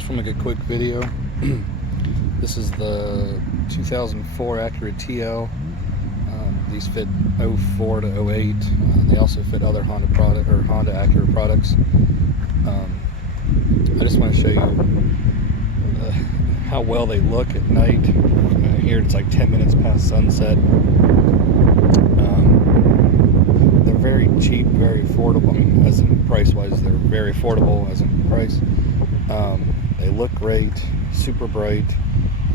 Just want to make a quick video. This is the 2004 Acura TL. These fit 04 to 08. They also fit other Honda Acura products. I just want to show you how well they look at night. Here it's like 10 minutes past sunset. They're very cheap, very affordable. I mean, as in price-wise, they're very affordable as in price. They look great, super bright.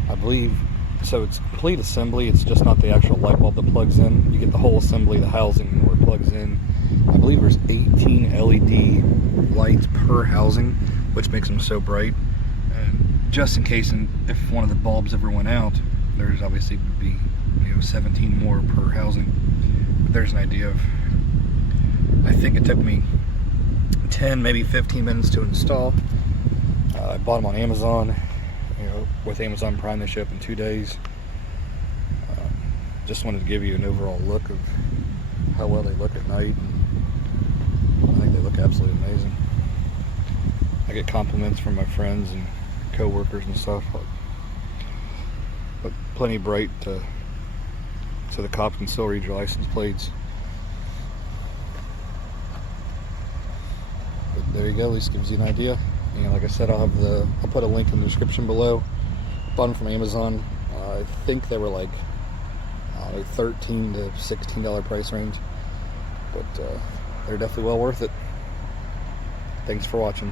I believe, so it's complete assembly. It's just not the actual light bulb that plugs in. You get the whole assembly, the housing where it plugs in. I believe there's 18 LED lights per housing, which makes them so bright. And just in case, if one of the bulbs ever went out, there's obviously would be 17 more per housing. But there's an idea of, I think it took me 10, maybe 15 minutes to install. I bought them on Amazon. With Amazon Prime, they ship in 2 days. Just wanted to give you an overall look of how well they look at night. I think they look absolutely amazing. I get compliments from my friends and co-workers and stuff. But plenty bright so the cops can still read your license plates. But there you go. At least gives you an idea. And like I said, I'll put a link in the description below. Bought them from Amazon. I think they were like $13 to $16 price range, but they're definitely well worth it. Thanks for watching.